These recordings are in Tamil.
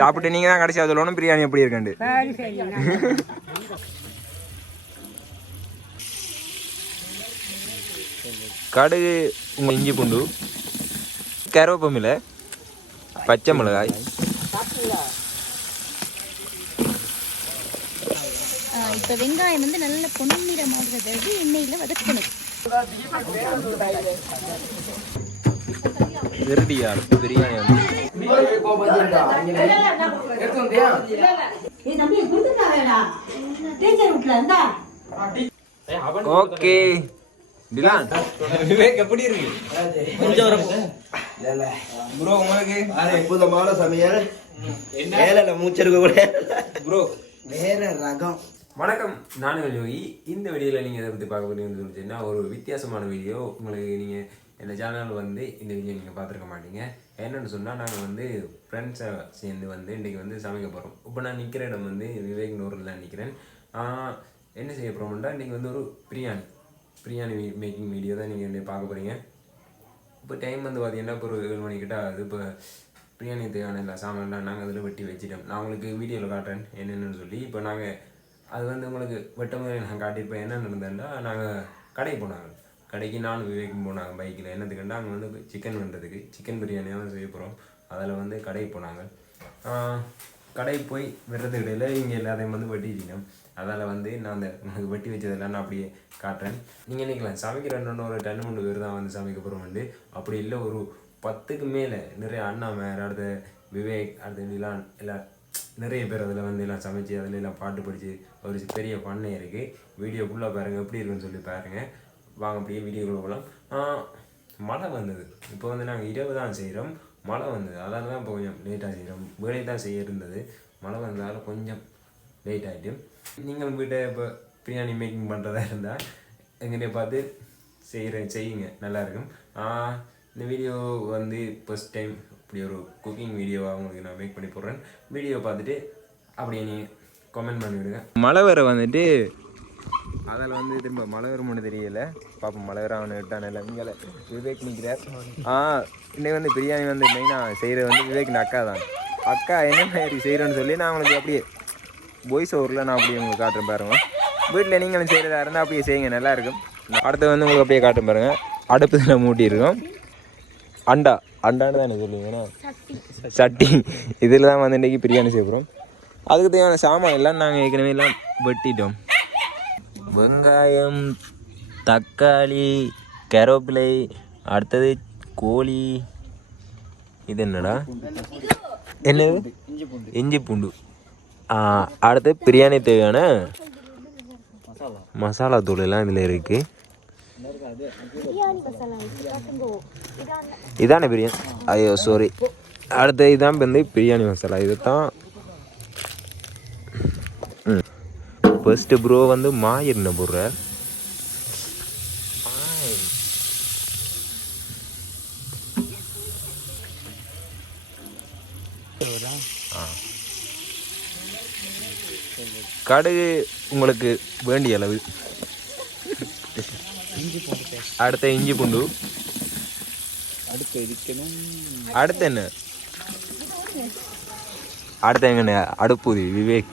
சாப்பிட்டு நீங்க தான் கடைசியா சொல்லணும் பிரியாணி எப்படி இருக்குண்டு சரி சரி நான் கடுகு உங்க இஞ்சி பூண்டு கருவேப்பமில்லை பச்சை மிளகாய். இப்போ வெங்காயம் வந்து நல்ல பொன்னிறமாகிறது எண்ணெயில் வதக்கணும். வெறுடியா பிரியாணி வந்து ஓகே. டிலான். விவேக் எப்படி இருக்கு கொஞ்சம் ப்ரோ உங்களுக்கு அற்புதமான சமையல். வேலையில மூச்சிருக்க கூட ப்ரோ வேற ரகம். வணக்கம். நான் யோகி இந்த வீடியோவில் நீங்கள் எதை பற்றி பார்க்க போறீங்கன்னு சொல்லிச்சுன்னா ஒரு வித்தியாசமான வீடியோ. உங்களுக்கு நீங்கள் இந்த சேனல் வந்து இந்த வீடியோ நீங்கள் பார்த்துருக்க மாட்டீங்க. என்னென்னு சொன்னால் நாங்கள் வந்து ஃப்ரெண்ட்ஸை சேர்ந்து வந்து இன்றைக்கி வந்து சமைக்க போகிறோம் இப்போ நான் நிற்கிற இடம் வந்து விவேக் நூரில் தான் நிற்கிறேன் என்ன செய்ய போகிறோம்னா இன்றைக்கி வந்து ஒரு பிரியாணி பிரியாணி மேக்கிங் வீடியோ தான் நீங்கள் பார்க்க போகிறீங்க இப்போ டைம் வந்து பார்த்தீங்கன்னா இப்போ ஒரு ஏழு மணிக்கிட்ட ஆகுது. இப்போ பிரியாணி தேவையான எல்லா சாமான்லாம் நாங்கள் அதில் வெட்டி வச்சிட்டோம். நான் உங்களுக்கு வீடியோவில் காட்டுறேன் என்னென்னு சொல்லி. இப்போ நாங்கள் அது வந்து உங்களுக்கு வெட்ட மாதிரி நான் காட்டியிருப்பேன். என்ன நடந்ததுன்னா நாங்கள் கடைக்கு போனாங்க கடைக்கு நானும் விவேக்கும் போனாங்க பைக்கில் என்னத்துக்குண்டா அங்கே வந்து சிக்கன் பண்ணுறதுக்கு சிக்கன் பிரியாணியாக தான் செய்ய போகிறோம் அதில் வந்து கடைக்கு போனாங்க கடைக்கு போய் வெட்டுறதுக்கு இடையில இங்கே எல்லாத்தையும் வந்து வெட்டிட்டோம் அதால் வந்து நான் அந்த எனக்கு வெட்டி வச்சதெல்லாம் நான் அப்படியே காட்டுறேன். நீங்கள் நினைக்கலாம் சமைக்கிற இன்னொன்று ஒரு டன் மூணு பேர் தான் வந்து சமைக்க போகிறோம் வந்து. அப்படி இல்லை ஒரு பத்துக்கு மேலே நிறைய அண்ணா மேர் அடுத்த விவேக் அடுத்த நிலான் எல்லாம் நிறைய பேர் அதில் வந்து எல்லாம் சமைச்சு அதில் எல்லாம் பாட்டு படித்து ஒரு பெரிய பண்ணை இருக்குது வீடியோ ஃபுல்லாக பாருங்கள் எப்படி இருக்குன்னு சொல்லி பாருங்கள் வாங்க அப்படியே வீடியோக்குள்ள போகலாம் மழை வந்தது. இப்போ வந்து நாங்கள் இரவு தான் செய்கிறோம் மழை வந்தது. அதால தான் இப்போ கொஞ்சம் லேட்டாக செய்கிறோம் வேலை தான் செய்ய இருந்தது. மழை வந்ததால் கொஞ்சம் லேட் ஆகிட்டு நீங்களும் வீட்டை இப்போ பிரியாணி மேக்கிங் பண்ணுறதா இருந்தால் எங்கிட்ட பார்த்து செய்கிற செய்யுங்க. நல்லாயிருக்கும் இந்த வீடியோ வந்து ஃபஸ்ட் டைம் இப்படி ஒரு குக்கிங் வீடியோவாக உங்களுக்கு நான் மேக் பண்ணி போடுறேன். வீடியோ பார்த்துட்டு அப்படியே நீ கமெண்ட் பண்ணிவிடுங்க. மழை வர வந்துட்டு அதில் வந்து திரும்ப மழை வருமானு தெரியல. பாப்போம் மழை அவனு விட்டான இல்லை இங்கே விவேக் நிற்கிறார். ஆ இன்னைக்கு வந்து பிரியாணி வந்து மெயினாக செய்கிறது வந்து விவேக்கின் அக்கா தான். அக்கா என்ன மாதிரி செய்கிறேன்னு சொல்லி நான் உங்களுக்கு அப்படியே பாய்ஸ் ஓவரில் நான் அப்படியே உங்களுக்கு காட்டுறேன் பாருங்க. வீட்டில் நீங்களும் செய்கிறதா இருந்தால் அப்படியே செய்யுங்க நல்லாயிருக்கும் அடுத்து வந்து உங்களுக்கு அப்படியே காட்டுறேன் பாருங்கள் அடுப்பு இதில் மூட்டியிருக்கோம் அண்டா அண்டான்னு தானே சொல்லுவீங்கன்னா சட்டி. இதில் தான் வந்து இன்றைக்கி பிரியாணி செய்கிறோம் அதுக்கு தேவையான சாமான் எல்லாம் நாங்கள் ஏற்கனவே எல்லாம் வெட்டிட்டோம். வெங்காயம் தக்காளி கருவேப்பிலை அடுத்தது கோழி. இது என்னடா? என்னது? இஞ்சி பூண்டு. அடுத்து பிரியாணி தேவையான மசாலா தூள் எல்லாம் இதில் இருக்குது இதான பிரியாணி? ஐயோ சாரி அடுத்து இதான் வந்து பிரியாணி மசாலா. இதுதான் ஃபஸ்ட்டு ப்ரோ வந்து மாய் என்ன கடுகு உங்களுக்கு வேண்டிய அளவு. அடுத்த இஞ்சி பூண்டு. அடுத்து இருக்கணும் அடுத்து என்ன? அடுத்து எங்கண்ணே? அடுப்புதி விவேக்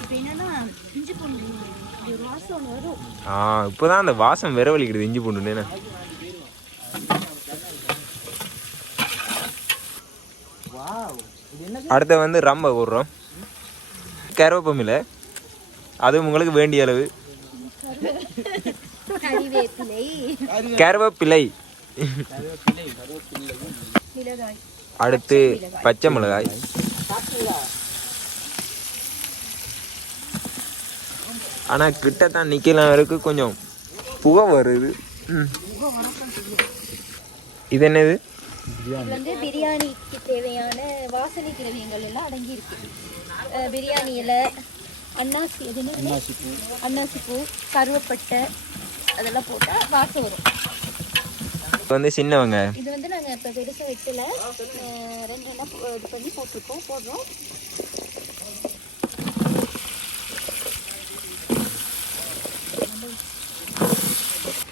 இப்போ என்னன்னா இஞ்சி பூண்டு இப்படி ஒரு வாசம் வரும் ஆ இப்போதான் அந்த வாசம் விரவலிக்குது இஞ்சி பூண்டு என்ன? அடுத்து வந்து ரம்ப போடுறோம். கருவேப்பமில்லை அதுவும் உங்களுக்கு வேண்டிய அளவு. கருவேப்பிலை. அடுத்து பச்சை மிளகாய். ஆனால் கிட்ட தான் நிற்கலாம் வரைக்கும் கொஞ்சம் புகை வருது. ம். இது என்னது? இது வந்து பிரியாணிக்கு தேவையான வாசனை திரவியங்கள் எல்லாம் அடங்கி இருக்கு பிரியாணி இலை அன்னாசி அது என்ன அன்னாசி பூ கருவேப்பட்டை அதெல்லாம் போட்டால் வாசம் வரும். இது வந்து சின்ன வெங்காயம். இது வந்து நாங்கள் இப்போ பெருசாக வெட்டல. அஹ் ரெண்டு இது பண்ணி போட்டிருக்கோம் போடுறோம்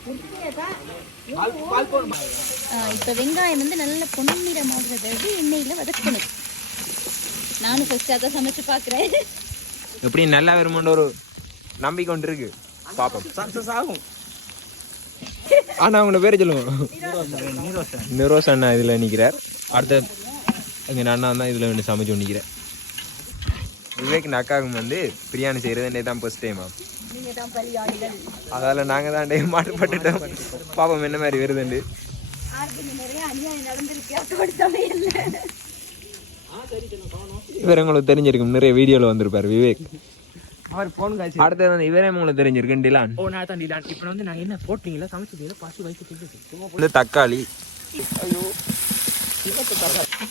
உருளையை தான் ஆ, இப்ப வெங்காயம் வந்து நல்ல பொன்னிறமாகிறது. எண்ணெயில வதக்கணும். நானும் ஃபர்ஸ்ட் அதை சமைச்சு பார்க்குறேன். எப்படி நல்லா வருமான்ற ஒரு நம்பிக்கை ஒன்று இருக்கு. பாப்போம். சக்சஸ் ஆகும். ஆனா அவங்க பேரை சொல்லுவோம் நிரோஸ் அண்ணா இதுல நிக்கிறார். அடுத்த எங்க அண்ணா தான் இதுல வந்து சமைச்சு நிக்கிறேன் விவேக் அக்காவுக்கு வந்து பிரியாணி செய்யறது தான் ஃபர்ஸ்ட் டைமா அதால நாங்க தான் டே மாட்டுப்பட்டுட்டோம் பாப்போம் என்ன மாதிரி வருதுண்டு. இவர் உங்களுக்கு தெரிஞ்சிருக்கும். நிறைய வீடியோல வந்திருப்பாரு விவேக். அவர் போன் காய்ச்சி. அடுத்தது வந்து இவரே உங்களுக்கு தெரிஞ்சிருக்கு டிலான் ஓ நான் தான் டிலான் இப்போ வந்து நான் என்ன போட்டீங்களா? சமைச்சது பாசி வைத்து வந்து தக்காளி.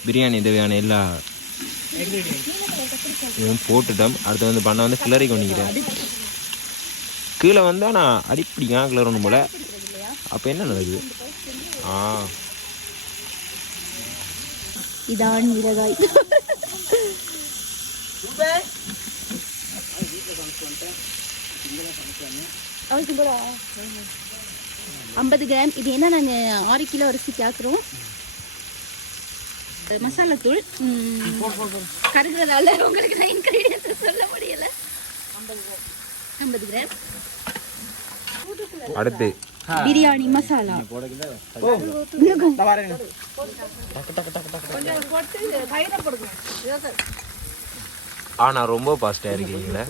பிரியாணி தேவையான எல்லா இதுவும் போட்டுட்டோம். அடுத்து வந்து பண்ண வந்து கிளறி கொண்டிக்கிறேன் கீழே வந்து ஆனால் அடிப்பிடிக்கான் ஒன்று போல். அப்போ என்ன நடக்குது? ஆ. இதான் மிளகாய். ஐம்பது கிராம். இது என்ன நாங்கள் ஆறு கிலோ அரிசி கேட்குறோம் மசாலா தூள் கருகிறதால உங்களுக்கு நான் இன்கிரீடியன்ஸ் சொல்ல முடியலை. ஐம்பது கிராம் அடுத்து. பிரியாணி மசாலா. ஆனால் ரொம்ப ஃபாஸ்ட்டாக இருக்கீங்களே.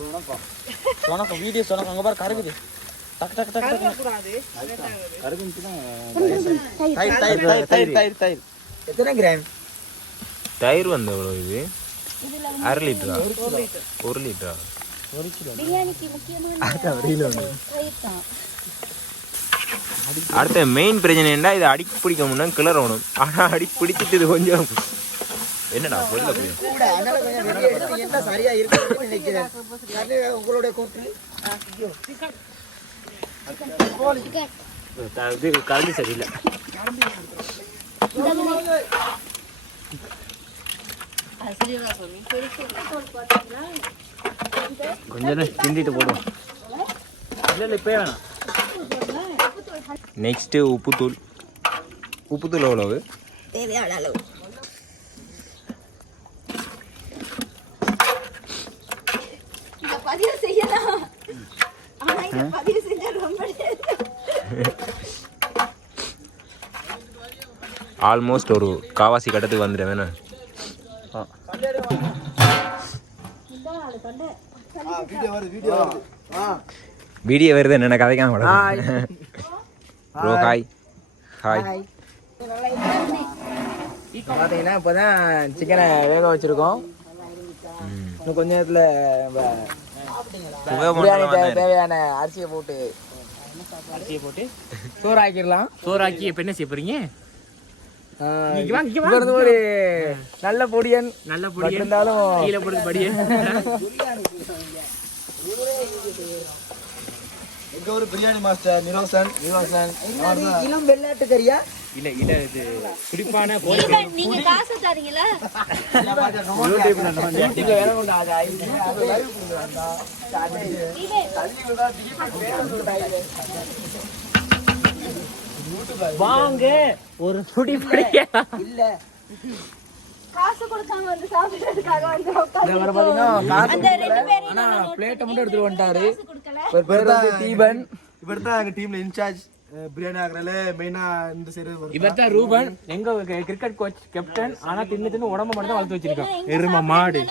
உனக்கு வீடியோ சொன்னாங்க அங்கே பாரு கருகுது. டக்கு டக்கு டக்கு தயிர் தயிர் தயிர் தயிர் தயிர் எத்தனை கிராம்? தயிர் வந்து எவ்வளோ இது. அரை லிட்டரா. ஒரு லிட்டரா? பிரியாணிக்கு முக்கியமான தயிர் தான் அடுத்த மெயின் பிரச்சனை என்ன இது அடி பிடிக்க முன்னா கிளறணும் ஆனால் அடி பிடிச்சிட்டு இது கொஞ்சம் என்னடா சொல்ல போய் கூட அதனால கொஞ்சம் வெளியே எடுத்து என்ன சரியா நினைக்கிறேன் உங்களுடைய கூற்று இது கலந்து சரியில்லை கொஞ்சம் சிந்திட்டு போடுவோம். இல்லை வேணாம். நெக்ஸ்ட்டு உப்புத்தூள். உப்புத்தூள் எவ்வளவு? தேவையான அளவு. இத பதிவு செய்யலாம். ஆனா இத பதிவு செஞ்சா ரொம்ப ஆல்மோஸ்ட் ஒரு காவாசி கட்டத்துக்கு வந்துடுறேன் வீடியோ வருது. என்ன கதைக்காம ப்ரோ ஹாய் ஹாய் பார்த்தீங்கன்னா இப்போ தான் சிக்கனை வேக வச்சுருக்கோம். இன்னும் கொஞ்ச நேரத்தில் தேவையான அரிசியை போட்டு அரிசியை போட்டு? சோறு ஆக்கிடலாம் சோறு ஆக்கி இப்போ என்ன செய்ய இருந்து ஒரு நல்ல பொடியன். நல்ல பொடியன். இருந்தாலும் கீழே போடுறது படியன். எங்க ஒரு பிரியாணி மாஸ்டர் நிரோசன் நிரோசன். இளம் வெள்ளாட்டு கறியா இல்ல இல்ல இது குறிப்பான நீங்க காசு தரீங்களா? வாங்க ஒரு சுடி படிக்கலாம் இல்ல. காசு கொடுக்காம வந்து சாப்பிடுறதுக்காக வந்து வர பாத்தீங்கன்னா அந்த ரெண்டு பேரும் ஆனா பிளேட்டை மட்டும் எடுத்துட்டு வந்துட்டாரு. காசு கொடுக்கல. ஒரு பேர் வந்து தீபன். இவர் தான் எங்க டீம்ல இன்சார்ஜ் பிரியாணி ஆகுறதுல மெயினா இந்த சைடு இவர் தான் ரூபன். எங்க கிரிக்கெட் கோச் கேப்டன் ஆனா தின்னு தின்னு உடம்ப மட்டும் வளர்த்து வச்சிருக்கான். எரும மாடு.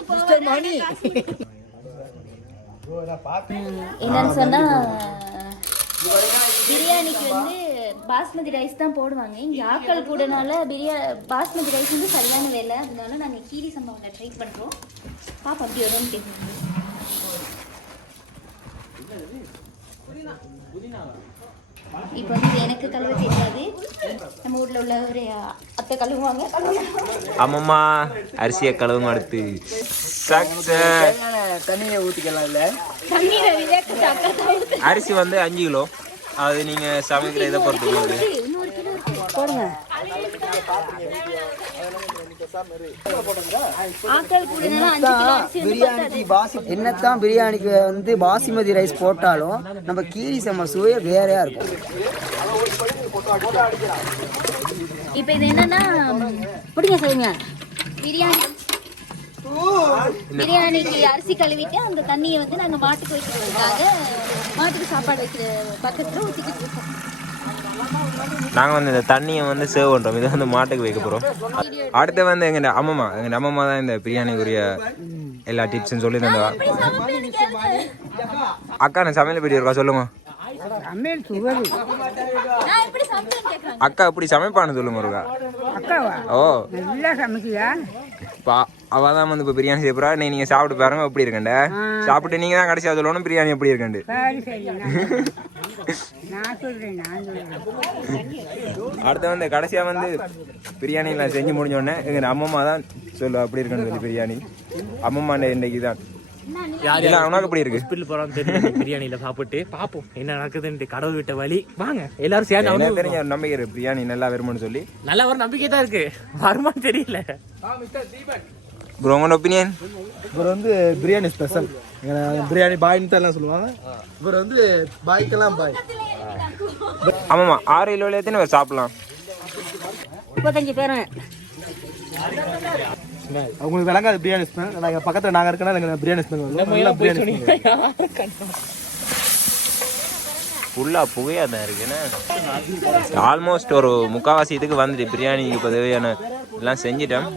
என்னன்னு சொன்னா பிரியாணிக்கு வந்து பாஸ்மதி ரைஸ் தான் போடுவாங்க. இங்க ஆட்கள் கூடனால பிரியா பாஸ்மதி ரைஸ் வந்து சரியான வேலை. அதனால நாங்க கீரி சம்பவம் ட்ரை பண்றோம். பாப்பா அப்படி வரும்னு இப்போ வந்து எனக்கு கழுவ தெரியாது. நம்ம ஊர்ல உள்ள ஒரு அத்தை கழுவுவாங்க. ஆமாம்மா. அரிசியை கழுவும் அடுத்து. தண்ணியை ஊத்திக்கலாம் இல்ல? அரிசி வந்து அஞ்சு கிலோ. அது நீங்க சமைக்கிற இதை பொறுத்து போடுங்க. என்னத்தான் பிரியாணிக்கு வந்து பாசிமதி ரைஸ் போட்டாலும் நம்ம கீரி சம்ம சுவையே வேறையா இருக்கும். இப்போ இது என்னன்னா பிடிங்க செய்யுங்க பிரியாணி பிரியாணிக்கு அரிசி கழுவிட்டு அந்த தண்ணியை வந்து நாங்க மாட்டுக்கு வைக்கிறதுக்காக மாட்டுக்கு சாப்பாடு வைக்கிற பக்கத்துல ஊற்றிக்கிட்டு இருக்கோம். நாங்கள் வந்து இந்த தண்ணியை வந்து சேவ் பண்ணுறோம் இதை வந்து மாட்டுக்கு வைக்க போகிறோம் அடுத்து வந்து எங்கள் அம்மம்மா எங்கள் அம்மம்மா தான் இந்த பிரியாணிக்குரிய எல்லா டிப்ஸும் சொல்லி தந்தவா? அக்கா நான் சமையல் படி இருக்கா? சொல்லுங்க அக்கா எப்படி சமைப்பான்னு சொல்லுங்க ஒருக்கா அக்காவா? ஓ. நல்லா சமைக்கியா? இப்போ அவ தான் வந்து இப்போ பிரியாணி செய்ய போறா நீ நீங்கள் சாப்பிட்டு பாருங்க எப்படி இருக்கண்ட சாப்பிட்டு நீங்கள் தான் கடைசியாக சொல்லணும் பிரியாணி எப்படி இருக்கண்டு அடுத்து வந்து கடைசியாக வந்து பிரியாணி நான் செஞ்சு முடிஞ்ச உடனே எங்கள் அம்மம்மா தான் சொல்லு அப்படி இருக்குன்னு சொல்லி பிரியாணி. அம்மம்மா இன்னைக்கு தான் இல்லை உனக்கு எப்படி இருக்கு? ஹாஸ்பிட்டல் போறோம் தெரியும் பிரியாணியில சாப்பிட்டு பாப்போம். என்ன நடக்குதுன்ட்டு கடவுள் விட்ட வழி. வாங்க எல்லாரும் சேர்ந்து அவங்க தெரிஞ்ச நம்பிக்கை இருக்கு பிரியாணி நல்லா வருமானு சொல்லி. நல்ல ஒரு நம்பிக்கை தான் இருக்கு. வருமான்னு தெரியல. ப்ரோ உங்களோட ஒப்பீனியன் இவர் வந்து பிரியாணி ஸ்பெஷல் பிரியாணி பாய்ன்னு தான் எல்லாம் சொல்லுவாங்க. இவர் வந்து பாய்க்கெல்லாம் பாய். ஆமாம்மா ஆறு எத்தனை பேர் சாப்பிடலாம். முப்பத்தஞ்சு பேரும் அவங்களுக்கு விளங்காது பிரியாணி ஸ்மெல் நாங்கள் பக்கத்தில் நாங்கள் இருக்கனால எங்களுக்கு பிரியாணி ஸ்மெல் வரும். நல்லா பிரியாணி. ஃபுல்லாக புகையாக தான் இருக்குன்னு ஆல்மோஸ்ட் ஒரு முக்கால்வாசி இதுக்கு வந்துட்டு பிரியாணிக்கு இப்போ தேவையான எல்லாம் செஞ்சிட்டேன்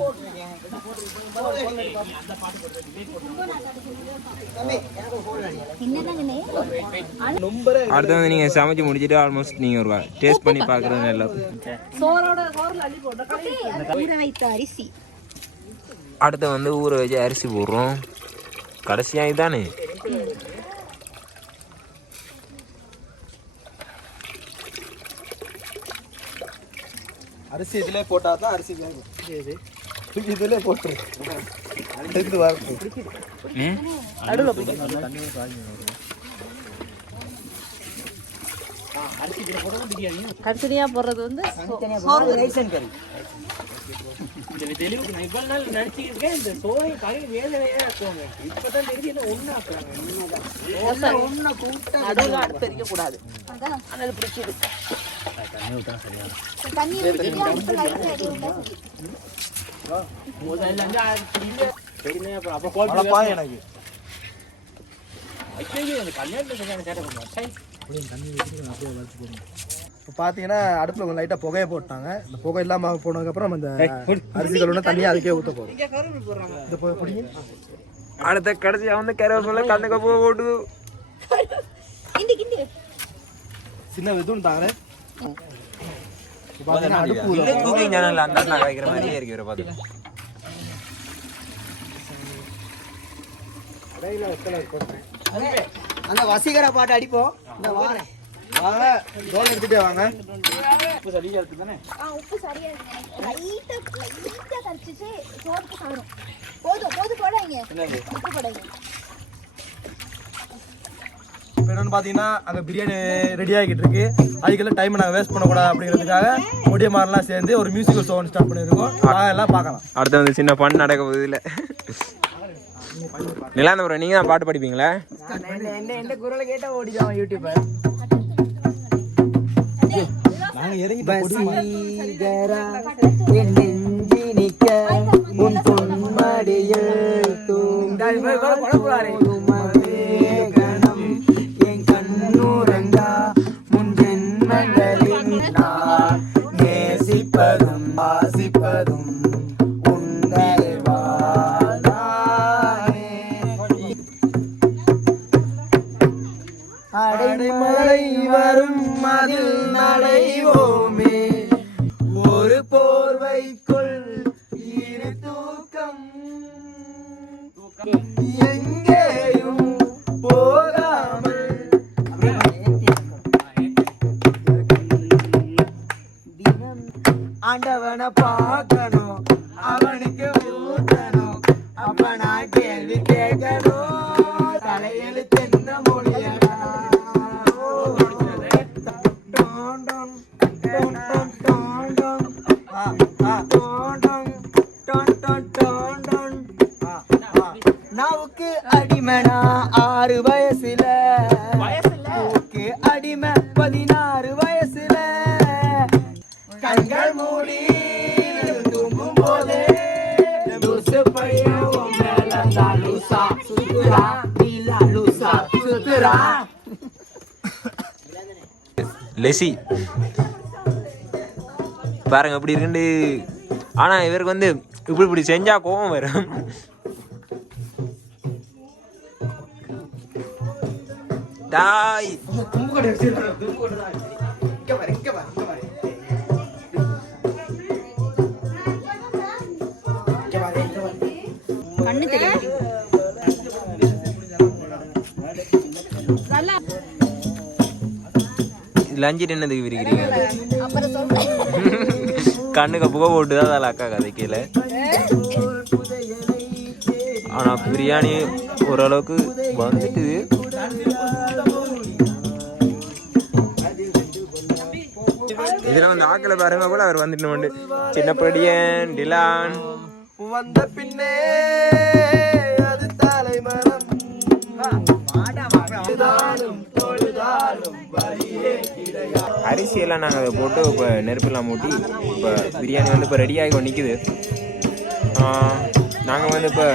அடுத்து வந்து நீங்கள் சமைச்சு முடிச்சுட்டு ஆல்மோஸ்ட் நீங்கள் ஒரு டேஸ்ட் பண்ணி பார்க்குறது நல்லா அரிசி. அடுத்து வந்து ஊற வச்சு அரிசி போடுறோம். கடைசியாக இதானே? அரிசி இதிலே போட்டால் தான் அரிசி வேகும் இதிலே போட்டுரு. எடுத்து வரட்டும் தனித்தனியா போடுறது வந்து இந்த தெளிவுக்கு நான் இவ்வளவு நாள் நடிச்சிருக்கேன் இந்த சோறை கறி வேதனையா இருக்குவாங்க இப்பதான் தெரியுது என்ன ஒண்ணு நடுவில் அடுத்து இருக்க கூடாது அதான். அதனால பிடிச்சது தண்ணி விட்டா முதல்ல இருந்து அது இல்ல தெரியுமே அப்புறம் அப்ப கோல் அவ்வளோ பாய் எனக்கு ஐயோ இந்த கல்யாணத்துல இப்போ பார்த்தீங்கன்னா அடுப்பில் கொஞ்சம் லைட்டாக புகையை போட்டாங்க. இந்த புகை இல்லாமல் போனதுக்கப்புறம் இந்த அரிசி கழுவுனா தண்ணியை அதுக்கே ஊற்ற போகிறோம் இந்த புகை பிடிங்க. அடுத்த கடைசியாக வந்து கருவேப்பிலை கண்ணுக்கு பூ போட்டு கிண்டி கிண்டி. சின்ன இதுவும் தாங்க பார்த்தீங்கன்னா அடுப்பு அந்த மாதிரியே இருக்கு பார்த்து. அந்த வசீகர பாட்டு அடிப்போம். இந்த வாரேன். வாங்க தோல் எடுத்துகிட்டே வாங்க. ஆ உப்பு சரியா இருக்கு. லைட்டாக லைட்டாக கரைச்சிச்சு சோறுக்கு சாரும் போதும் போதும் போடாங்க உப்பு போடாங்க. இப்போ என்னன்னு பார்த்தீங்கன்னா அங்கே பிரியாணி ரெடி ஆகிட்டு இருக்கு. அதுக்கெல்லாம் டைம் நாங்கள் வேஸ்ட் பண்ணக்கூடாது அப்படிங்கிறதுக்காக முடிய மாதிரிலாம் சேர்ந்து ஒரு மியூசிக்கல் ஷோ ஸ்டார்ட் பண்ணியிருக்கோம். எல்லாம் பார்க்கலாம். அடுத்து வந்து சின்ன ஃபன் நடக்க போகுது இல்லை நிலாந்தபுரம் நீங்கள் தான் பாட்டு படிப்பீங்களா? என்ன என்ன குரலை கேட்டா ஓடிதான் யூடியூப் உன் பொன்மடியில் ஆண்டவனை பார்க்கணும். அவனுக்கு லெசி. பாருங்க இப்படி இருக்குண்டு ஆனா இவருக்கு வந்து இப்படி இப்படி செஞ்சா கோவம் வரும். டாய் கண்ணு தெரியாது. லஞ்சு என்னதுக்கு விரிக்கிறீங்க கண்ணுக்கு புகை போட்டு தான் அதில் அக்கா கதைக்கல. ஆனா பிரியாணி ஓரளவுக்கு வந்துட்டு இதுல வந்து ஆக்களை பாருங்க கூட அவர் வந்துட்டு வந்து சின்ன படியன் டிலான். வந்த பின்னே அது தலைமரம். அரிசியெல்லாம் நாங்கள் அதை போட்டு இப்போ நெருப்பெல்லாம் மூட்டி இப்போ பிரியாணி வந்து இப்போ ரெடி ஆகி நிற்குது நாங்கள் வந்து இப்போ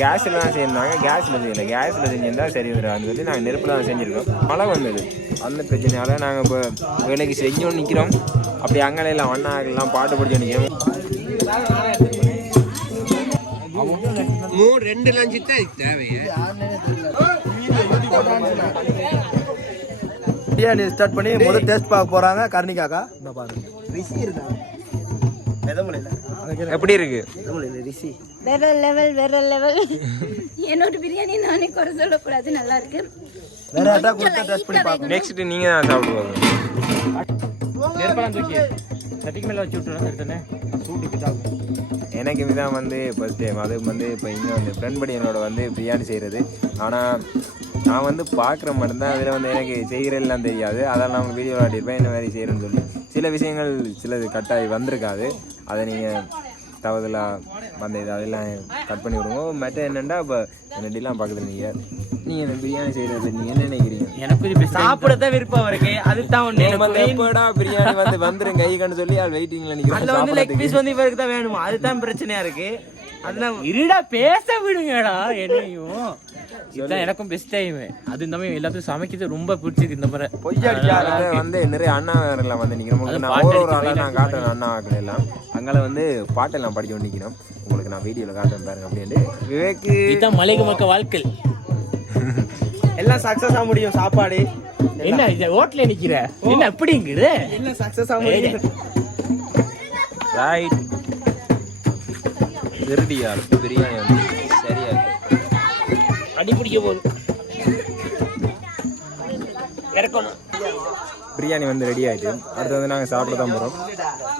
கேஸில் தான் செய்யிருந்தாங்க கேஸில் செய்யலை. கேஸில் செஞ்சிருந்தா சரி வந்துடும் சொல்லி நாங்கள் நெருப்பில் தான் செஞ்சுருக்கோம். மழை வந்தது. அந்த பிரச்சனையால நாங்கள் இப்போ வேலைக்கு செஞ்சோன்னு நிற்கிறோம் அப்படி அங்கெல்லாம் ஒன்னாகலாம் பாட்டு படிச்சு நிற்கிறோம் மூணு ரெண்டு லஞ்சு தான் தேவையா. பிரியாணி ஸ்டார்ட் பண்ணி முதல் டேஸ்ட் பார்க்க போறாங்க கர்ணிகாக்கா இந்த பாருங்க எப்படி இருக்கு? வேற லெவல் வேற லெவல் என்னோட பிரியாணி நானே குறை சொல்லக்கூடாது நல்லா இருக்கு. வேற யார்ட்டா கொடுத்தா டேஸ்ட் பண்ணி பார்க்கணும். நெக்ஸ்ட் நீங்கள் தான் சாப்பிடுவாங்க. நெருப்பெல்லாம் தூக்கி. சட்டிக்கு மேலே வச்சு விட்டுருவோம் எடுத்தோன்னே சூட்டுக்கு தான் எனக்கு இதுதான் வந்து ஃபர்ஸ்ட் டைம் அது வந்து இப்போ இங்கே வந்து ஃப்ரெண்ட் படி என்னோட வந்து பிரியாணி செய்கிறது ஆனால் நான் வந்து பார்க்குற மட்டும்தான் அதில் வந்து எனக்கு செய்கிறதெல்லாம் தெரியாது. அதெல்லாம் நான் வீடியோ காட்டியிருப்பேன் என்ன மாதிரி செய்கிறேன்னு சொல்லி. சில விஷயங்கள் சிலது கட்டாயி வந்திருக்காது. அதை நீங்கள் தவறுதலாக வந்த இது அதெல்லாம் கட் பண்ணி விடுங்க. மற்ற என்னென்னா இப்போ என்னடிலாம் பக்கத்தில் நீங்கள் நீங்கள் இந்த பிரியாணி செய்கிறது நீங்கள் என்ன நினைக்கிறீங்க? எனக்கு சாப்பிடத்தான் விருப்பம் இருக்கு அதுதான் எனக்கு வந்து எப்படா பிரியாணி வந்து வந்துரும்? கை கண்டு சொல்லி அது வெயிட்டிங்கில் அதுல வந்து லெக் நிற்கிறேன் பீஸ் வந்து இவருக்கு தான் வேணுமா? அதுதான் பிரச்சனையா இருக்கு. அதெல்லாம் இருடா பேச விடுங்கடா என்னையும். இதுதான் எனக்கும் பெஸ்ட் டைம் அது இந்த மாதிரி எல்லாத்தையும் சமைக்கிறது ரொம்ப பிடிச்சிருக்கு இந்த முறை. பொய்யடிக்காத வந்து நிறைய அண்ணா எல்லாம் வந்து உங்களுக்கு நான் ஒரு நான் காட்டுறேன் அண்ணா எல்லாம். அங்கால வந்து பாட்டெல்லாம் படிக்க கொண்டு நிக்கிறோம் உங்களுக்கு நான் வீடியோல காட்டுறேன் பாருங்க அப்படின்ட்டு விவேக்கு. இதுதான் மலைக்கு மக்க வாழ்க்கை. எல்லாம் சக்சஸா முடியும் சாப்பாடு. என்ன இந்த ஹோட்டல்ல நிக்கிற? என்ன அப்படிங்கிற? எல்லாம் சக்சஸா முடியும்? ரைட் திருடியா பிரியாணி வந்து சரியா இருக்கு. அடி பிடிக்க போகுது. இறக்கணும். பிரியாணி வந்து ரெடி ஆயிட்டு அடுத்து வந்து நாங்கள் சாப்பிட தான் போகிறோம்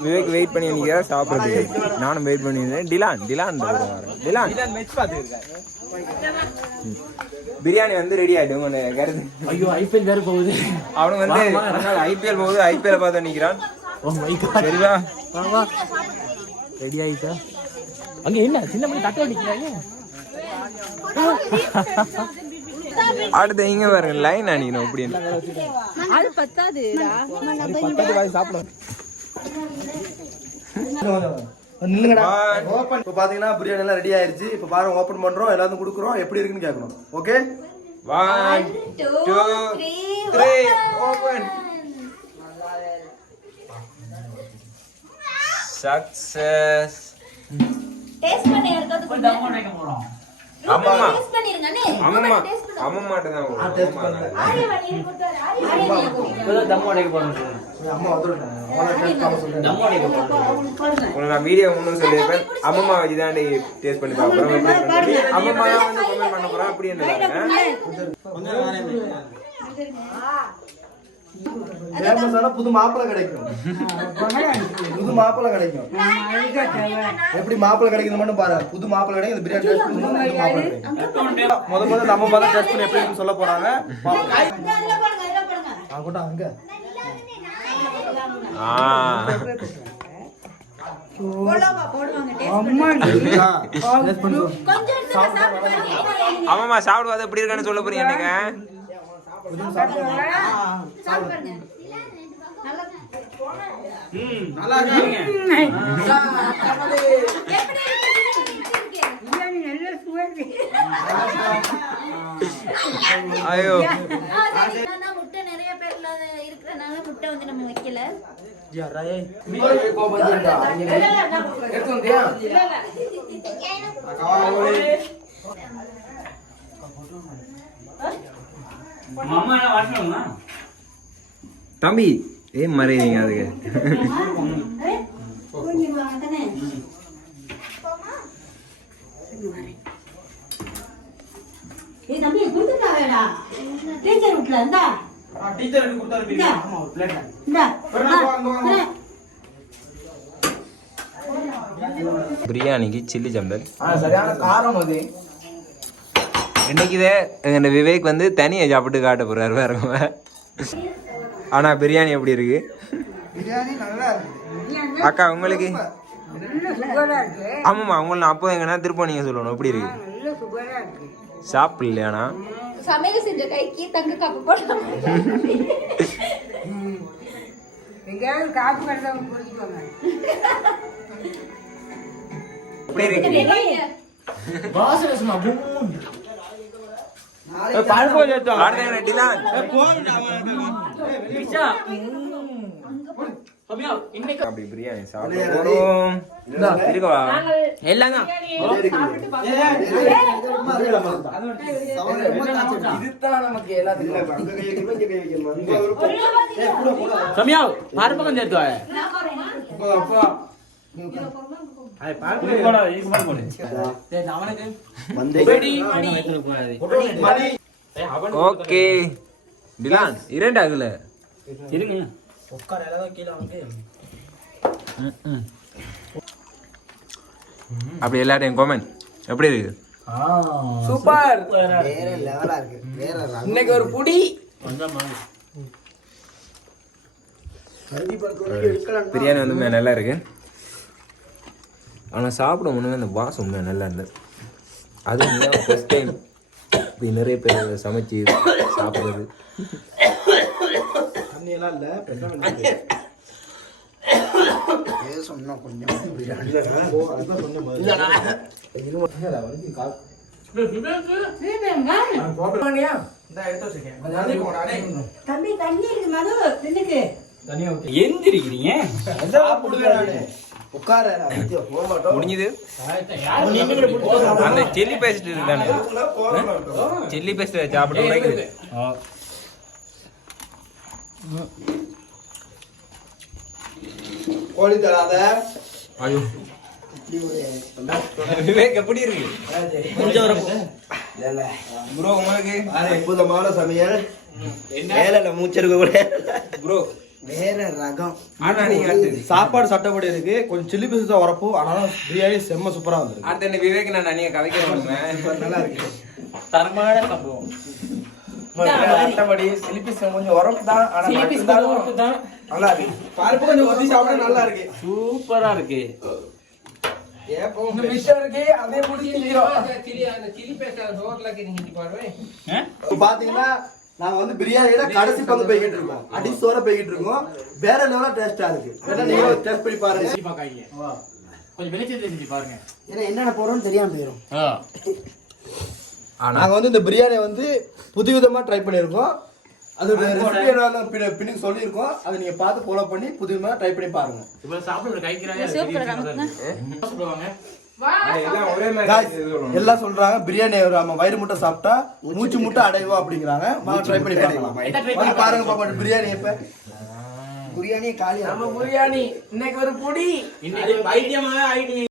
விவேக் வெயிட் பண்ணி நிற்கிற சாப்பிட்றதுக்கு நானும் வெயிட் பண்ணி இருந்தேன் டிலான் டிலான் வரேன். டிலான். பிரியாணி வந்து ரெடி ஆயிட்டு உங்க கருத்து. ஐயோ ஐபிஎல் வேற போகுது. அவனுக்கு வந்து ஐபிஎல் போகுது ஐபிஎல் பார்த்து நிற்கிறான் ஓ மை காட் சரிவா? ரெடி ஆயிட்டா? அங்க என்ன? சின்ன பண்ணி அடிக்கிறாங்க அடுத்து இங்க பாருங்க லைன் அடிக்கணும் அப்படின்னு அது பத்தாதுடா நில்லுங்கடா. இப்போ பாத்தீங்கன்னா பிரியாணி எல்லாம் ரெடி ஆயிருச்சு. இப்போ பாருங்க ஓபன் பண்றோம் எல்லாத்தையும் கொடுக்குறோம். எப்படி இருக்குன்னு கேட்கணும். Okay one two three open success taste பண்ணி டேஸ்ட் பண்ணிருங்கண்ணே அம்மம்மா அம்மம்மாட்ட தான் கொடுக்கணும். அம்மா கொடுத்தாரு. அம்மா டேஸ்ட் பண்ண சொல்றேன் உனக்கு நான் வீடியோ முன்னு சொல்லியிருப்பேன் அம்மம்மா வச்சு தான் டேஸ்ட் பண்ணி பார்க்குறோம் அம்மம்மா தான் வந்து கமெண்ட் பண்ண போகிறோம் அப்படி என்ன ஆனா புது மாப்பிளை கிடைக்கும். புது மாப்பிளை கிடைக்கும். எப்படி மாப்பிளை கிடைக்குது மட்டும் பாரு. புது மாப்பிளை கிடைக்கும் இந்த பிரியாணி டேஸ்ட் புது மாப்பிளை கிடைக்கும். முத முத நம்ம மாதிரி டேஸ்ட் பண்ணி எப்படி சொல்ல போறாங்க. ஆ, கொண்டா, அங்க. ஆ. டேஸ்ட் பண்ணி. சொல்லு. கொஞ்சம் எடுத்துக்க, சாப்பிட்டு பாருங்க. அம்மம்மா சாப்பிடுவாது எப்படி இருக்கான்னு சொல்ல போறீங்க முட்டை நிறைய பேர்ல இருக்கிறதுனால முட்டை வந்து நம்ம வைக்கல. தம்பி ஏன் மறையீங்க அதுக்கு. பிரியாணிக்கு சில்லி சம்பல். சரியான காரம் அது. இன்னைக்கு இதே எங்க விவேக் வந்து தனியா சாப்பிட்டு காட்ட போறாரு வேற ஆனா பிரியாணி எப்படி இருக்கு? பிரியாணி நல்லா இருக்கு. அக்கா உங்களுக்கு? ஆமாம்மா உங்களை நான் அப்போ எங்கன்னா திரும்ப நீங்க சொல்லணும். எப்படி இருக்கு? சாப்பிடலையாண்ணா சமையல் செஞ்ச கைக்கு தங்க காப்பு போடலாம் எப்படி இருக்கு? வாசனை சும்மா சௌமியா, இன்னைக்கு அப்படி பிரியாணி சாப்பிடுவோம் இருக்கவா எல்லாம் தான் இதுதான் நமக்கு எல்லாத்துக்கும். சௌமியா பாரு பக்கம் சேர்த்து அவனுக்கு. ஓகே. டிலான் இரண்டு ஆகுல இருங்க. அப்படி எல்லாத்தையும் கோமன் எப்படி இருக்கு? சூப்பர். வேற லெவலா இருக்கு. வேற இன்னைக்கு ஒரு புடி. பிரியாணி வந்து நல்லா இருக்கு. ஆனால் சாப்பிட முன்னே அந்த வாசம் நல்லா இருந்தது. அது ஃபஸ்ட் டைம் இப்படி நிறைய பேர் சமைச்சு சாப்பிட்றது. தண்ணி எல்லாம் இல்ல பேசம் இன்னும் கொஞ்சம். எந்திரிக்கிறீங்க. உட்கார. முடிஞ்சது? அந்த சில்லி பேஸ்ட் இருக்கானே சில்லி பேஸ்ட் சாப்பிட உடைக்குது. கோழி தராத. ஐயோ. விவேக் எப்படி இருக்கு? ப்ரோ உங்களுக்கு? அற்புதமான சமையல். வேலையில மூச்சிருக்க கூட ப்ரோ வேற ரகம். ஆனா நீங்க சாப்பாடு சட்டப்படி இருக்கு கொஞ்சம் சில்லி பீஸ் தான் உரப்பு. ஆனாலும் பிரியாணி செம்ம சூப்பரா வந்துருக்கு. அடுத்த என்ன விவேக் நான் நீங்க கதைக்கிறேன் நல்லா இருக்கு. தரமான சம்பவம். சட்டப்படி சில்லி பீஸ் கொஞ்சம் உரப்பு தான் ஆனா இருந்தாலும் தான். நல்லா இருக்கு. பருப்பு கொஞ்சம் ஊத்தி சாப்பிட்டா நல்லா இருக்கு. சூப்பரா இருக்கு. பாத்தீங்கன்னா நாங்க வந்து பிரியாணியில கடைசி பங்கு போய்கிட்டு இருக்கோம். அடிசோர போய்கிட்டு இருக்கோம். வேற லெவலா டேஸ்டா இருக்கு. வேணா நீங்க டேஸ்ட் பண்ணி பாருங்க. கொஞ்சம் வெளிச்சத்தை செஞ்சு பாருங்க. ஏன்னா என்னென்ன போறோம்னு தெரியாம போயிடும் ஆனா. நாங்க வந்து இந்த பிரியாணியை வந்து புதுவிதமா ட்ரை பண்ணியிருக்கோம். அதோட ரெசிபி நான் பின்ன- சொல்லியிருக்கோம். அதை நீங்க பார்த்து ஃபாலோ பண்ணி புதுவிதமா ட்ரை பண்ணி பாருங்க. இப்ப சாப்பிடுற கைக்கிறாங்க எல்லாம் சொல்றாங்க பிரியாணி நம்ம வயிறு முட்டை சாப்பிட்டா மூச்சு முட்டை அடைவோம் அப்படிங்கிறாங்க. ட்ரை பண்ணி பார்க்கலாம். பாருங்க பாப்பா பிரியாணி எப்ப? பிரியாணி காலி நம்ம பிரியாணி. இன்னைக்கு ஒரு புடி. இன்னைக்கு வைத்தியமாக ஆயிட்டீங்க